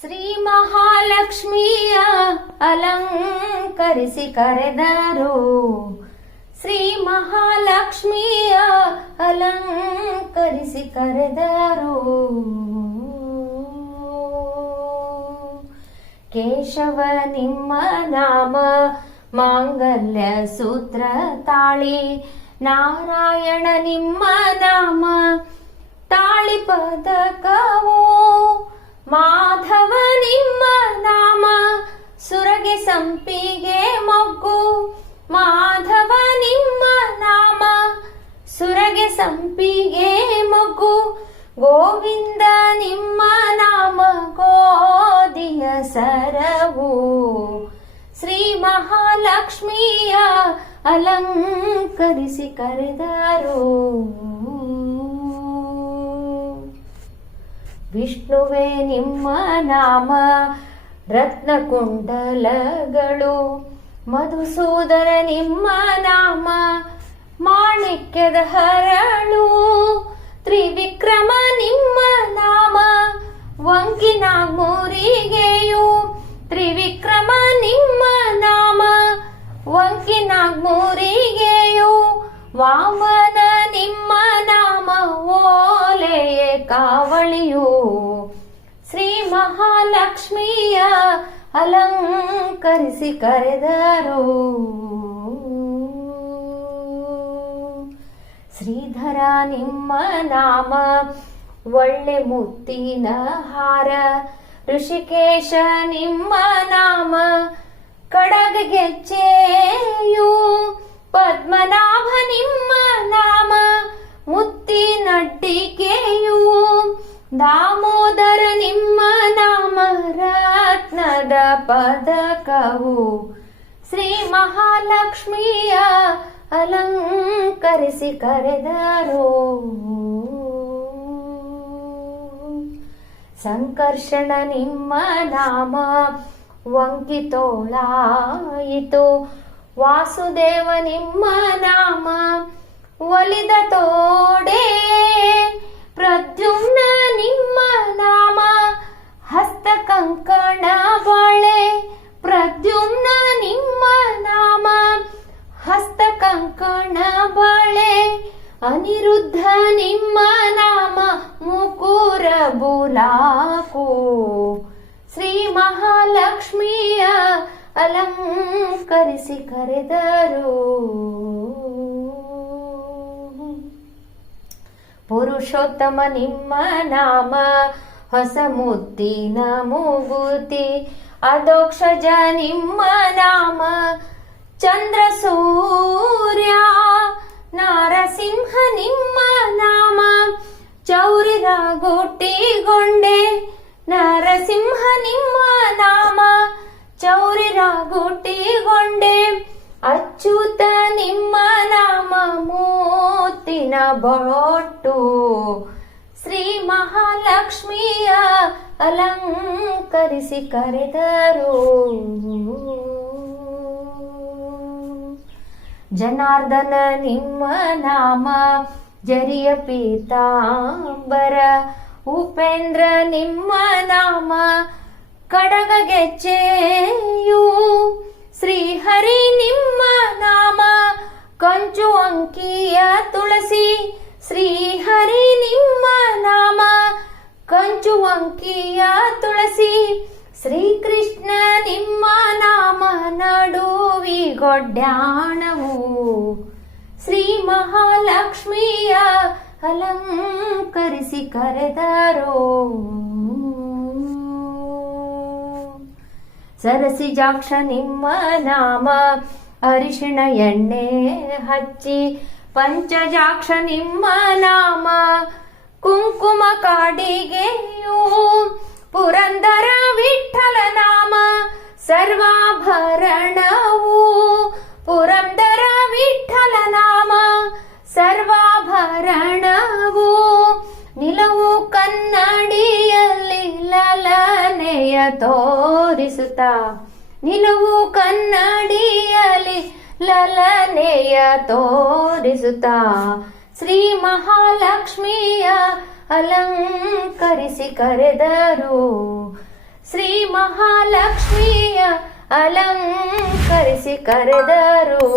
ಶ್ರೀ ಮಹಾಲಕ್ಷ್ಮಿಯ ಅಲಂಕರಿಸಿ ಕರೆದರು. ಶ್ರೀ ಮಹಾಲಕ್ಷ್ಮಿಯ ಅಲಂಕರಿಸಿ ಕರೆದರು. ಕೇಶವ ನಿಮ್ಮ ನಾಮ ಮಾಂಗಲ್ಯ ಸೂತ್ರ ತಾಳಿ. ನಾರಾಯಣ ನಿಮ್ಮ ನಾಮ ತಾಳಿ ಪದಕವು ಸಂಪಿಗೆ ಮೊಗ್ಗು. ಮಾಧವ ನಿಮ್ಮ ನಾಮ. ಸುರಗೆ ಸಂಪಿಗೆ ಮೊಗ್ಗು. ಗೋವಿಂದ ನಿಮ್ಮ ನಾಮ. ಗೋದಿಯ ಸರವು. ಶ್ರೀ ಮಹಾಲಕ್ಷ್ಮಿಯ ಅಲಂಕರಿಸಿ ಕರೆದರು. ವಿಷ್ಣುವೇ ನಿಮ್ಮ ನಾಮ. ರತ್ನಕುಂಡಲಗಳು ಮಧುಸೂದನ ನಿಮ್ಮ ನಾಮ, ಮಾಣಿಕ್ಯದ ಹರಳು. ತ್ರಿವಿಕ್ರಮ ನಿಮ್ಮ ನಾಮ ವಂಕಿನಾಗ್ಮೂರಿಗೆಯು ತ್ರಿವಿಕ್ರಮ ನಿಮ್ಮ ನಾಮ ವಂಕಿನಾಗ್ಮೂರಿಗೆಯು ವಾಮನ ನಿಮ್ಮ ನಾಮ, ಓಲೆಯೇ ಕಾವಳಿಯು. ಮಹಾಲಕ್ಷ್ಮಿಯ ಅಲಂಕರಿಸಿ ಕರೆದರು. ಶ್ರೀಧರ, ನಿಮ್ಮ ನಾಮ ಒಳ್ಳೆ ಮುತ್ತಿನ ಹಾರ. ಋಷಿಕೇಶ, ನಿಮ್ಮ ನಾಮ ಕಡಗ ಗೆಚ್ಚೆಯು ಪದ್ಮನಾಭ, ನಿಮ್ಮ ನಾಮ ಮುತ್ತಿನಡ್ಡಿಕೆಯು ದಾಮೋದರ ನಿಮ್ಮ ನಾಮ ರತ್ನದ ಪದಕವು ಶ್ರೀ ಮಹಾಲಕ್ಷ್ಮಿಯ ಅಲಂಕರಿಸಿ ಕರೆದರು. ಸಂಕರ್ಷಣ ನಿಮ್ಮ ನಾಮ ವಂಕಿತೋಳಾಯಿತು. ವಾಸುದೇವ ನಿಮ್ಮ ನಾಮ ಒಲಿದ ತೋಡೆ ಅನಿರುದ್ಧ ನಿಮ್ಮ ನಾಮ ಮುಕುರ ಬುಲಾಕು. ಶ್ರೀ ಮಹಾಲಕ್ಷ್ಮಿಯ ಅಲಂಕರಿಸಿ ಕರೆದರು. ಪುರುಷೋತ್ತಮ ನಿಮ್ಮ ನಾಮ ಹೊಸ ಮುತ್ತಿನ ಮೂಗುತಿ. ಅದೋಕ್ಷಜ ನಿಮ್ಮ ನಾಮ ಚಂದ್ರಸೂ ನಿಮ್ಮ ನಾಮ ಚೌರಿ ಗುಟ್ಟಿಗೊಂಡೆ. ನರಸಿಂಹ ನಿಮ್ಮ ನಾಮ ಚೌರಿ ಗುಟ್ಟಿಗೊಂಡೆ. ಅಚ್ಯುತ ನಿಮ್ಮ ನಾಮ ಮೂತಿನ ಬೊಟ್ಟು. ಶ್ರೀ ಮಹಾಲಕ್ಷ್ಮಿಯ ಅಲಂಕರಿಸಿ ಕರೆದರು. ಜನಾರ್ದನ ನಿಮ್ಮ ನಾಮ, ಜರಿಯ ಪೀತಾಂಬರ, ಉಪೇಂದ್ರ ನಿಮ್ಮ ನಾಮ, ಕಡಗ ಗೆಜ್ಜೆಯು ಶ್ರೀಹರಿ ನಿಮ್ಮ ನಾಮ, ಕಂಚು ಅಂಕಿಯ ತುಳಸಿ ಶ್ರೀಹರಿ ನಿಮ್ಮ ನಾಮ, ಕಂಚು ಅಂಕಿಯ ತುಳಸಿ ಶ್ರೀಕೃಷ್ಣ ನಡುವಿ ಗೊಡ್ಯಾಣವು ಶ್ರೀ ಮಹಾಲಕ್ಷ್ಮಿಯ ಅಲಂಕರಿಸಿ ಕರೆದರೋ. ಸರಸಿಜಾಕ್ಷ ನಿಮ್ಮ ನಾಮ, ಅರಿಶಿಣ ಎಣ್ಣೆ ಹಚ್ಚಿ ಪಂಚಜಾಕ್ಷ ನಿಮ್ಮ ನಾಮ, ಕುಂಕುಮ ಕಾಡಿಗೆಯೂ ಪುರಂದರ ವಿಠಲ ತೋರಿಸುತ್ತ. ನಿಲುವು ಕನ್ನಡಿಯಲಿ ಲಲನೆಯ ತೋರಿಸುತ್ತ. ಶ್ರೀ ಮಹಾಲಕ್ಷ್ಮಿಯ ಅಲಂಕರಿಸಿ ಕರೆದರು. ಶ್ರೀ ಮಹಾಲಕ್ಷ್ಮಿಯ ಅಲಂಕರಿಸಿ ಕರೆದರು.